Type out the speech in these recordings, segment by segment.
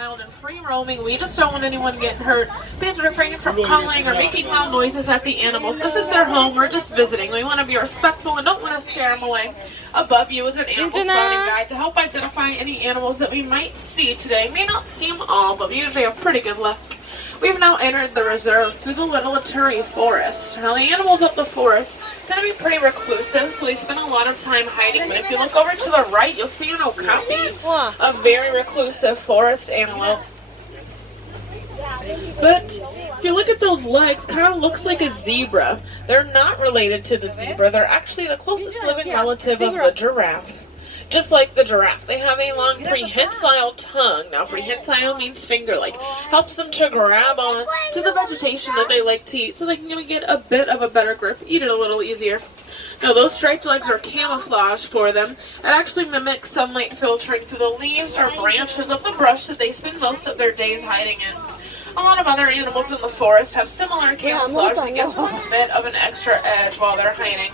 And free roaming. We just don't want anyone getting hurt because we're refraining from calling or making loud noises at the animals. This is their home. We're just visiting. We want to be respectful and don't want to scare them away. Above you is an animal spotting guide to help identify any animals that we might see today. May not see them all, but we usually have pretty good luck. We've now entered the reserve through the Little Aturi Forest. Now the animals of the forest tend to be pretty reclusive, so they spend a lot of time hiding. But if you look over to the right, you'll see an okapi, a very reclusive forest antelope. But if you look at those legs, kind of looks like a zebra. They're not related to the zebra. They're actually the closest living relative of the giraffe. Just like the giraffe, they have a long prehensile tongue. Now, prehensile means finger-like. Helps them to grab on to the vegetation that they like to eat so they can get a bit of a better grip, eat it a little easier. Now, those striped legs are camouflage for them. It actually mimics sunlight filtering through the leaves or branches of the brush that they spend most of their days hiding in. A lot of other animals in the forest have similar camouflage that gives them a bit of an extra edge while they're hiding.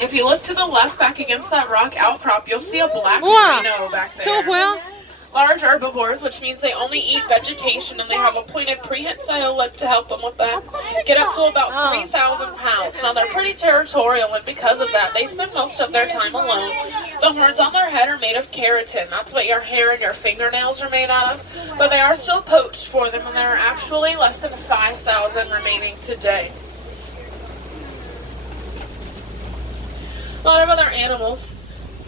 If you look to the left back against that rock outcrop, you'll see a black rhino back there. Large herbivores, which means they only eat vegetation and they have a pointed prehensile lip to help them with that. Get up to about 3,000 pounds. Now they're pretty territorial, and because of that, they spend most of their time alone. The horns on their head are made of keratin. That's what your hair and your fingernails are made out of. But they are still poached for them, and there are actually less than 5,000 remaining today. A lot of other animals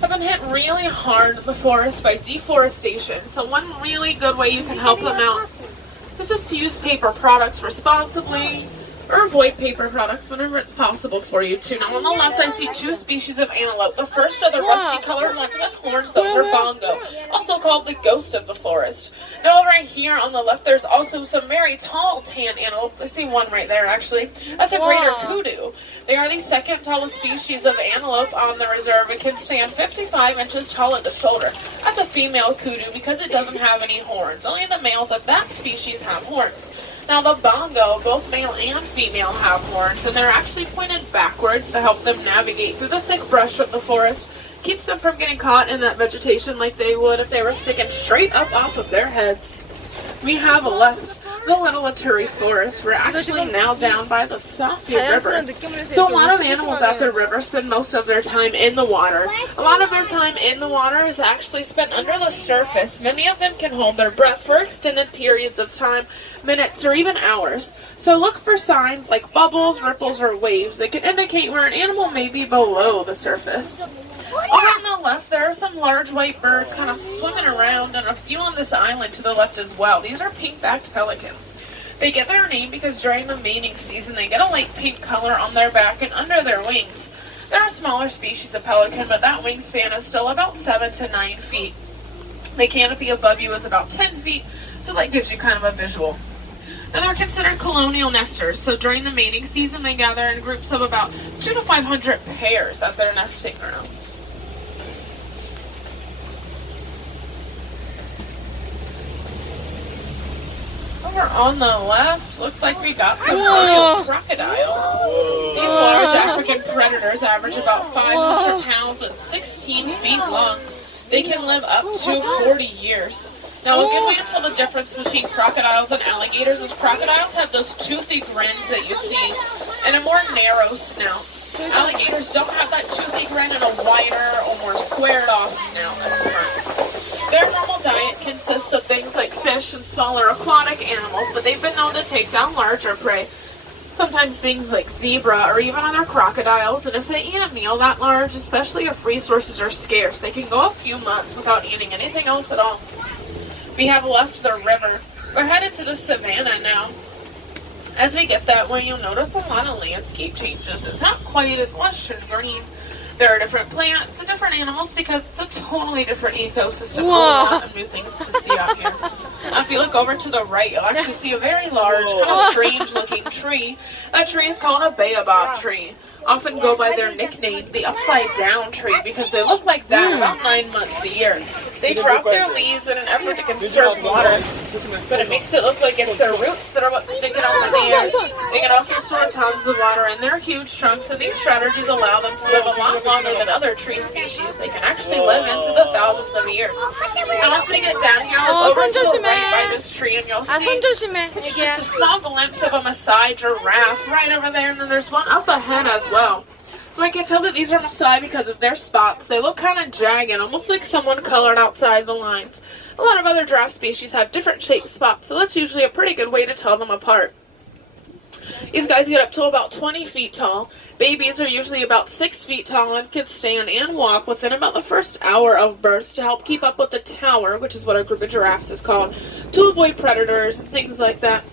have been hit really hard in the forest by deforestation. So one really good way you can help them out is just to use paper products responsibly or avoid paper products whenever it's possible for you to. Now on the left I see two species of antelope. The first are the rusty colored ones with horns. Those are bongo, also called the ghost of the forest. Now over here on the left there's also some very tall tan antelope. I see one right there actually. That's a greater kudu. They are the second tallest species of antelope on the reserve. It can stand 55 inches tall at the shoulder. That's a female kudu because it doesn't have any horns. Only the males of that species have horns. Now the bongo, both male and female, have horns, and they're actually pointed backwards to help them navigate through the thick brush of the forest. Keeps them from getting caught in that vegetation like they would if they were sticking straight up off of their heads. We have left the Little Aturi Forest. We're actually now down by the Safi River. So a lot of animals at the river spend most of their time in the water. A lot of their time in the water is actually spent under the surface. Many of them can hold their breath for extended periods of time, minutes or even hours. So look for signs like bubbles, ripples, or waves that can indicate where an animal may be below the surface. Over on the left, there are some large white birds kind of swimming around, and a few on this island to the left as well. These are pink-backed pelicans. They get their name because during the mating season, they get a light pink color on their back and under their wings. They're a smaller species of pelican, but that wingspan is still about 7 to 9 feet. The canopy above you is about 10 feet, so that gives you kind of a visual. Now they're considered colonial nesters, so during the mating season, they gather in groups of about 200 to 500 pairs at their nesting grounds. Over on the left, looks like we got some royal crocodile. These large African predators average about 500 pounds and 16 feet long. They can live up to 40 years. Now, a good way to tell the difference between crocodiles and alligators is crocodiles have those toothy grins that you see and a more narrow snout. Alligators don't have that toothy grin and a wider or more squared off snout at the front. Their normal diet consists of things like fish and smaller aquatic animals, but they've been known to take down larger prey. Sometimes things like zebra or even other crocodiles, and if they eat a meal that large, especially if resources are scarce, they can go a few months without eating anything else at all. We have left the river. We're headed to the savannah now. As we get that way, you'll notice a lot of landscape changes. It's not quite as lush and green. There are different plants and different animals because it's a totally different ecosystem. A lot of new things to see out here. Now, if you look over to the right, you'll actually see a very large, kind of strange looking tree. That tree is called a baobab tree. often go by their nickname, the upside down tree, because they look like that about 9 months a year. They drop their leaves in an effort to conserve water, but it makes it look like it's their roots that are what's sticking up in the air. They can also store tons of water in their huge trunks, and these strategies allow them to live a lot longer than other tree species. They can actually live into the thousands of years. Now once we get down here, look over to the right by this tree, and you'll see it's just a small glimpse of a Maasai giraffe right over there, and then there's one up ahead as well. So I can tell that these are Maasai because of their spots. They look kind of jagged, almost like someone colored outside the lines. A lot of other giraffe species have different shaped spots, so that's usually a pretty good way to tell them apart. These guys get up to about 20 feet tall. Babies are usually about 6 feet tall and can stand and walk within about the first hour of birth to help keep up with the tower, which is what a group of giraffes is called, to avoid predators and things like that.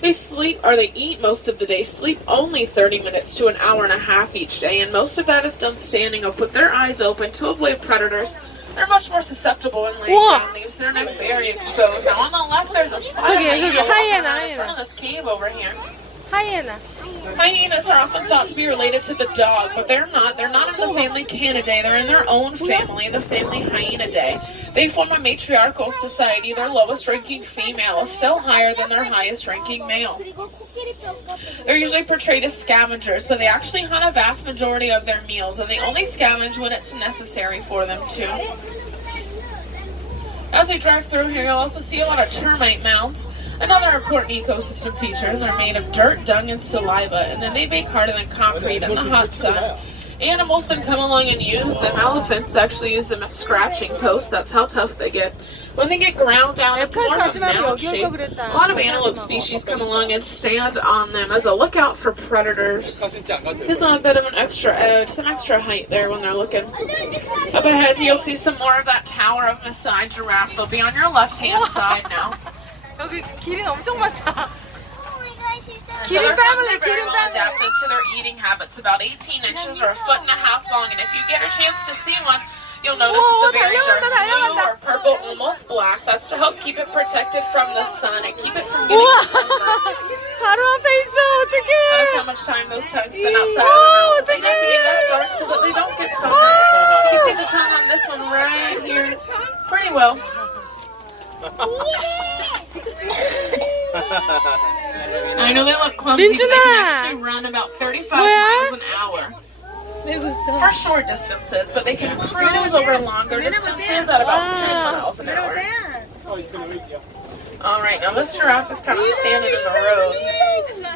They sleep, or they eat most of the day, sleep only 30 minutes to an hour and a half each day, and most of that is done standing up with their eyes open to avoid predators. They're much more susceptible when laying down leaves. Their neck very exposed. Now on the left there's a spider in front of this cave over here. Hyena. Hyenas are often thought to be related to the dog, but they're not. They're not in the family Canidae. They're in their own family, the family Hyenaceae. They form a matriarchal society. Their lowest ranking female is still higher than their highest ranking male. They're usually portrayed as scavengers, but they actually hunt a vast majority of their meals, and they only scavenge when it's necessary for them to. As we drive through here, you'll also see a lot of termite mounds. Another important ecosystem feature. They're made of dirt, dung, and saliva, and then they bake harder than concrete in the hot sun. Animals then come along and use them. Elephants actually use them as scratching posts. That's how tough they get. When they get ground down, it's more of a mound shape. A lot of antelope species come along and stand on them as a lookout for predators. Gives them a bit of an extra edge, some extra height there when they're looking. Up ahead, you'll see some more of that tower of Maasai giraffe. They'll be on your left-hand side now. 여기 기린 엄청 많다. So their tongues are very well adapted to their eating habits, about 18 inches or a foot and a half long. And if you get a chance to see one, you'll notice it's a very dark blue or purple, almost black. That's to help keep it protected from the sun and keep it from getting sunburned. 바로 앞에 있어. 어떡해. That is how much time those tongues spend outside of the mouth. They have to get that dark so that they don't get sunburned. You can see the tongue on this one right here pretty well. I know they look clumsy, but they can actually run about 35 miles an hour for short distances, but they can cruise over longer distances at about 10 miles an hour. Alright, now this giraffe is kind of standing in the road.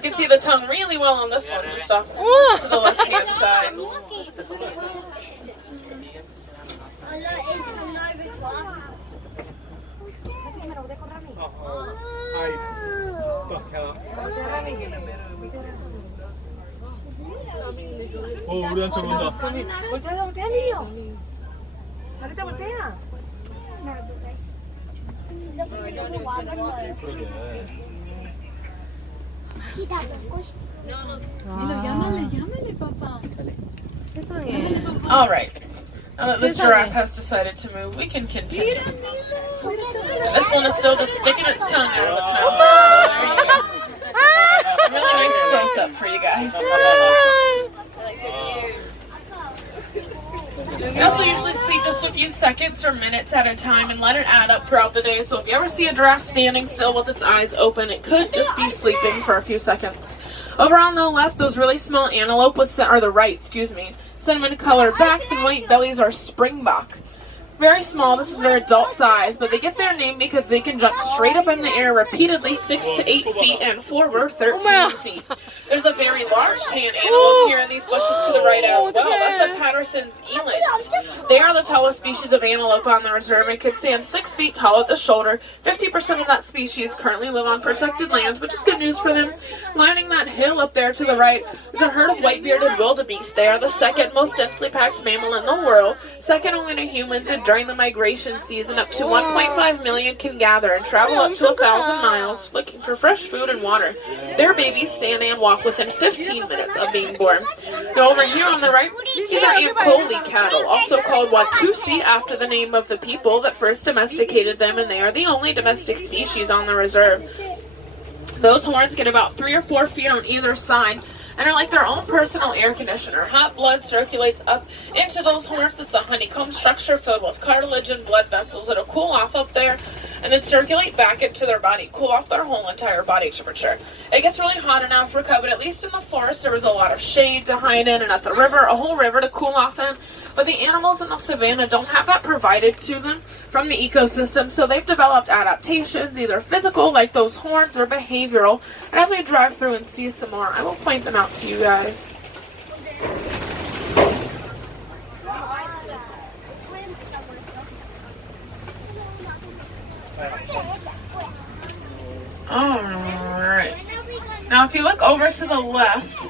You can see the tongue really well on this one, just off to the left-hand side. 우리한테 온다. All right. Now that this giraffe has decided to move, we can continue. This one is still just sticking its tongue out of its mouth. So there you go. A really nice close-up for you guys. You also usually sleep just a few seconds or minutes at a time and let it add up throughout the day. So if you ever see a giraffe standing still with its eyes open, it could just be sleeping for a few seconds. Over on the left, those really small antelope or the right, cinnamon-colored backs and white bellies are springbok. Very small, this is their adult size, but they get their name because they can jump straight up in the air repeatedly 6 to 8 feet and forward 13 feet. There's a very large tan antelope here in these bushes to the right as well. That's a Patterson's eland. They are the tallest species of antelope on the reserve and can stand 6 feet tall at the shoulder. 50% of that species currently live on protected lands, which is good news for them. Lining that hill up there to the right is a herd of white-bearded wildebeest. They are the second most densely packed mammal in the world, second only to humans, and during the migration season, up to 1.5 million can gather and travel up to 1,000 miles looking for fresh food and water. Their babies stand and walk within 15 minutes of being born. Now over here on the right, these are Ankole cattle, also called Watusi after the name of the people that first domesticated them, and they are the only domestic species on the reserve. Those horns get about 3 or 4 feet on either side, and are like their own personal air conditioner. Hot blood circulates up into those horns. It's a honeycomb structure filled with cartilage and blood vessels. It'll cool off up there and then circulate back into their body, cool off their whole entire body temperature. It gets really hot in Africa, but at least in the forest there was a lot of shade to hide in, and at the river, a whole river to cool off in. But the animals in the savannah don't have that provided to them from the ecosystem, so they've developed adaptations, either physical, like those horns, or behavioral. And as we drive through and see some more, I will point them out to you guys. Alright. Now if you look over to the left,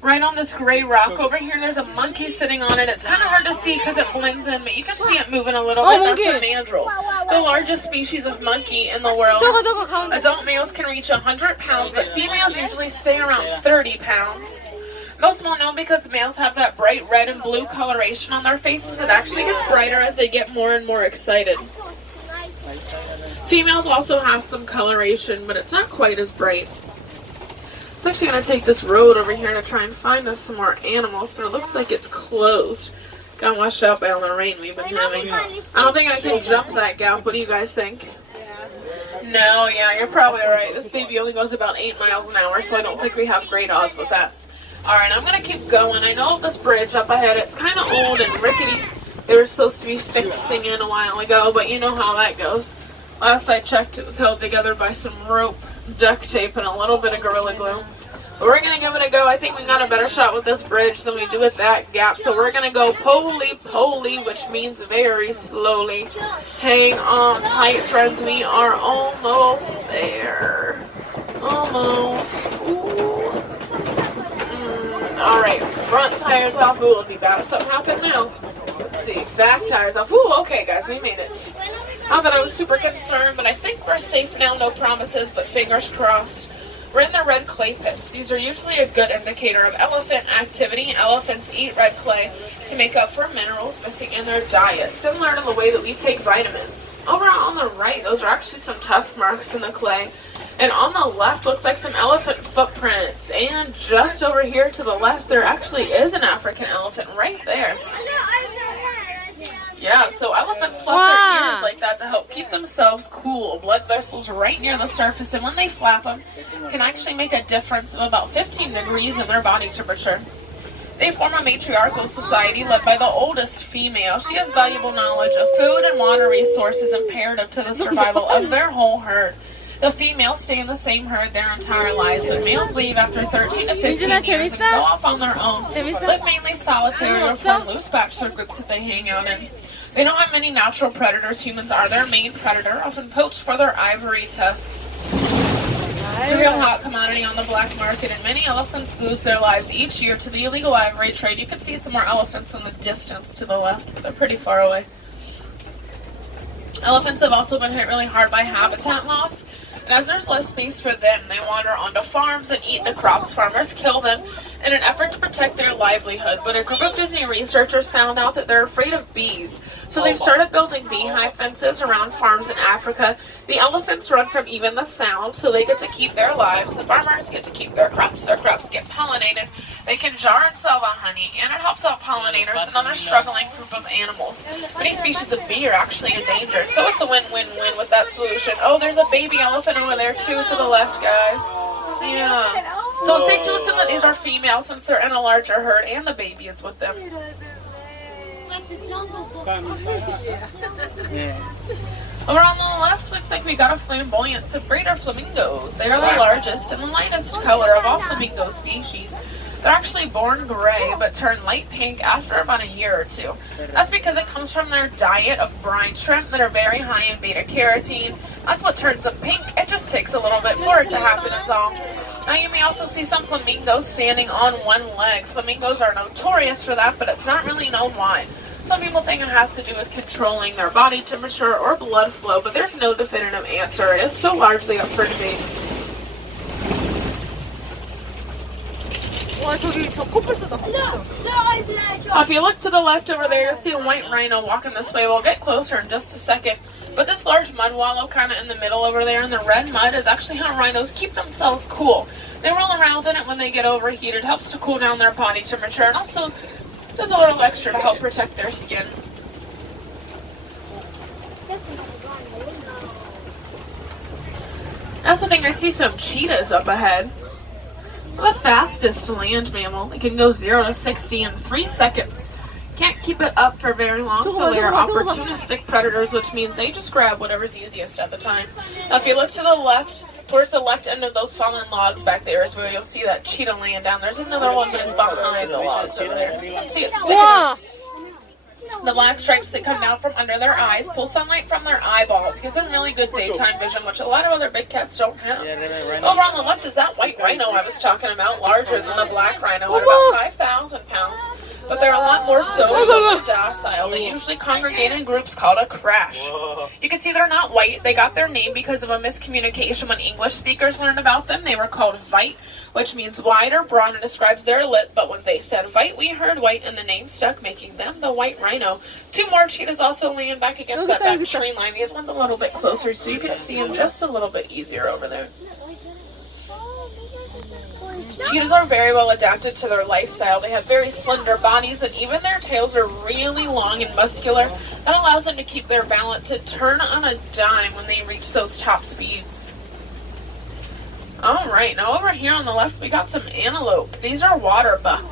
right on this gray rock over here, there's a monkey sitting on it. It's kind of hard to see because it blends in, but you can see it moving a little bit. That's a mandrill, the largest species of monkey in the world. Adult males can reach 100 pounds, but females usually stay around 30 pounds. Most well known because males have that bright red and blue coloration on their faces. It actually gets brighter as they get more and more excited. Females also have some coloration, but it's not quite as bright. I'm actually going to take this road over here to try and find us some more animals, but it looks like it's closed. Got washed out by all the rain we've been having. I don't think I can jump that gap. What do you guys think? No, yeah, you're probably right. This baby only goes about 8 miles an hour, so I don't think we have great odds with that. Alright, I'm going to keep going. I know this bridge up ahead, it's kind of old and rickety. They were supposed to be fixing it a while ago, but you know how that goes. Last I checked, it was held together by some rope, duct tape, and a little bit of Gorilla Glue. But we're going to give it a go. I think we got a better shot with this bridge than we do with that gap. So we're going to go poly, which means very slowly. Hang on tight, friends. We are almost there. Almost. Ooh. Alright, front tires off. Ooh, it'll be bad if something happened now. Let's see, back tires off. Ooh, okay guys, we made it. Not that I was super concerned, but I think we're safe now. No promises, but fingers crossed. We're in the red clay pits. These are usually a good indicator of elephant activity. Elephants eat red clay to make up for minerals missing in their diet, similar to the way that we take vitamins. Over on the right, those are actually some tusk marks in the clay. And on the left looks like some elephant footprints. And just over here to the left, there actually is an African elephant right there. Yeah, so elephants flap their ears like that to help keep themselves cool. Blood vessels right near the surface, and when they flap them, can actually make a difference of about 15 degrees in their body temperature. They form a matriarchal society led by the oldest female. She has valuable knowledge of food and water resources imperative to the survival of their whole herd. The females stay in the same herd their entire lives, but males leave after 13 to 15 years and go off on their own. Live mainly solitary or form loose bachelor groups that they hang out in. They don't have many natural predators. Humans are their main predator, often poached for their ivory tusks. It's a real hot commodity on the black market, and many elephants lose their lives each year to the illegal ivory trade. You can see some more elephants in the distance to the left, but they're pretty far away. Elephants have also been hit really hard by habitat loss. And as there's less space for them, they wander onto farms and eat the crops. Farmers kill them in an effort to protect their livelihood. But a group of Disney researchers found out that they're afraid of bees. So they've started building beehive fences around farms in Africa. The elephants run from even the sound, so they get to keep their lives. The farmers get to keep their crops. Their crops get pollinated. They can jar and sell the honey, and it helps out pollinators, another struggling group of animals. Many species of bee are actually endangered, so it's a win-win-win with that solution. Oh, there's a baby elephant over there too to the left, guys. Yeah. So it's safe to assume that these are females since they're in a larger herd, and the baby is with them. Over on the left, looks like we got a flamboyance of greater flamingos. They are the largest and the lightest color of all flamingo species. They're actually born gray, but turn light pink after about a year or two. That's because it comes from their diet of brine shrimp that are very high in beta-carotene. That's what turns them pink. It just takes a little bit for it to happen, is all. Now you may also see some flamingos standing on one leg. Flamingos are notorious for that, but it's not really known why. Some people think it has to do with controlling their body temperature or blood flow, but there's no definitive answer. It is still largely up for debate. 와 저기 저 코뿔소다. If you look to the left over there, you'll see a white rhino walking this way. We'll get closer in just a second. But this large mud wallow kind of in the middle over there in the red mud is actually how rhinos keep themselves cool. They roll around in it when they get overheated. It helps to cool down their body temperature and also does a little extra to help protect their skin. I also think I see some cheetahs up ahead. The fastest land mammal. It can go 0 to 60 in 3 seconds. Can't keep it up for very long, so they are opportunistic predators, which means they just grab whatever's easiest at the time. Now, if you look to the left, towards the left end of those fallen logs back there is where you'll see that cheetah laying down. There's another one, but it's behind the logs over there. See it sticking up. The black stripes that come down from under their eyes pull sunlight from their eyeballs, gives them really good daytime vision, which a lot of other big cats don't have. Over on the left is that white rhino I was talking about, larger than the black rhino at about 5,000 pounds. But they're a lot more social and docile. They usually congregate in groups called a crash. You can see they're not white. They got their name because of a miscommunication when English speakers learned about them. They were called white, which means wide or broad and describes their lip. But when they said white, we heard white and the name stuck, making them the white rhino. 2 more cheetahs also laying back against that back tree line. These ones a little bit closer so you can see them just a little bit easier over there. Cheetahs are very well adapted to their lifestyle. They have very slender bodies and even their tails are really long and muscular. That allows them to keep their balance and turn on a dime when they reach those top speeds. Alright, now over here on the left we got some antelope. These are water buck.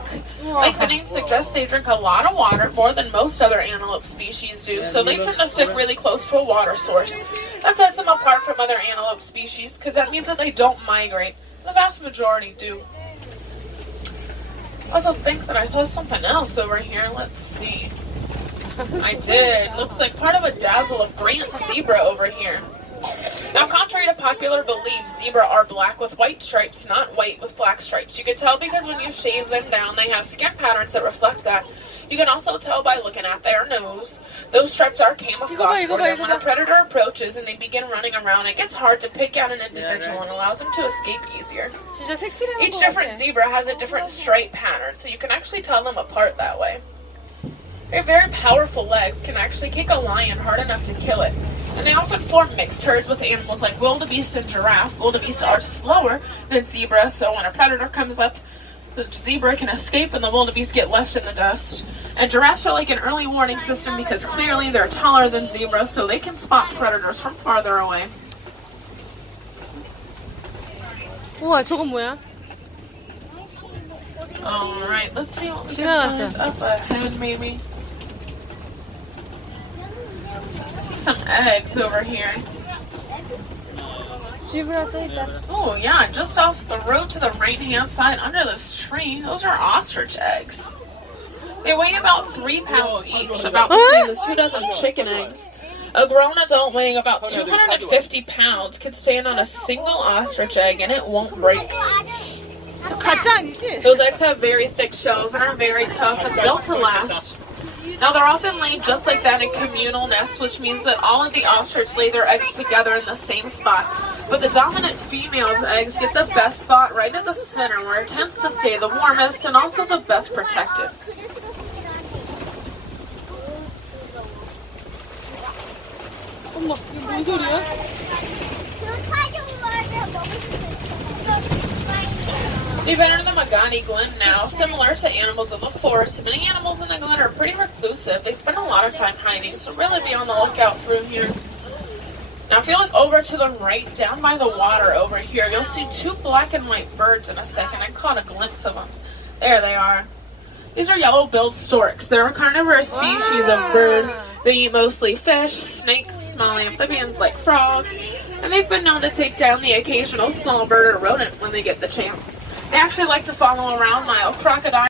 Like the name suggests, they drink a lot of water, more than most other antelope species do, so they tend to stick really close to a water source. That sets them apart from other antelope species because that means that they don't migrate. The vast majority do. I also think that I saw something else over here. Let's see. I did. Looks like part of a dazzle of Grant zebra over here. Now, contrary to popular belief, zebra are black with white stripes, not white with black stripes. You can tell because when you shave them down, they have skin patterns that reflect that. You can also tell by looking at their nose. Those stripes are camouflage for them. When a predator approaches and they begin running around, it gets hard to pick out an individual and allows them to escape easier. Each different zebra has a different stripe pattern, so you can actually tell them apart that way. Their very powerful legs can actually kick a lion hard enough to kill it. And they often form mixed herds with animals like wildebeest and giraffe. Wildebeest are slower than zebra, so when a predator comes up, the zebra can escape and the wildebeest get left in the dust. And giraffes are like an early warning system because clearly they're taller than zebras, so they can spot predators from farther away. 우와, 저건 뭐야? Alright, let's see what we can find up ahead, maybe. See some eggs over here. Oh yeah, just off the road to the right-hand side under this tree, those are ostrich eggs. They weigh about 3 pounds each, about the same as 2 dozen chicken eggs. A grown adult weighing about 250 pounds could stand on a single ostrich egg and it won't break. Those eggs have very thick shells and are very tough and built to last. Now they're often laid just like that in communal nests, which means that all of the ostrich lay their eggs together in the same spot. But the dominant female's eggs get the best spot right at the center where it tends to stay the warmest and also the best protected. 엄마, 이거 뭔 소리야? We've entered the Magani Glen now. Similar to animals of the forest, many animals in the glen are pretty reclusive. They spend a lot of time hiding, so really be on the lookout through here. Now if you look over to the right, down by the water over here, you'll see 2 black and white birds in a second. I caught a glimpse of them. There they are. These are yellow-billed storks. They're a carnivorous species of bird. They eat mostly fish, snakes, small amphibians like frogs, and they've been known to take down the occasional small bird or rodent when they get the chance. They actually like to follow around Nile crocodiles.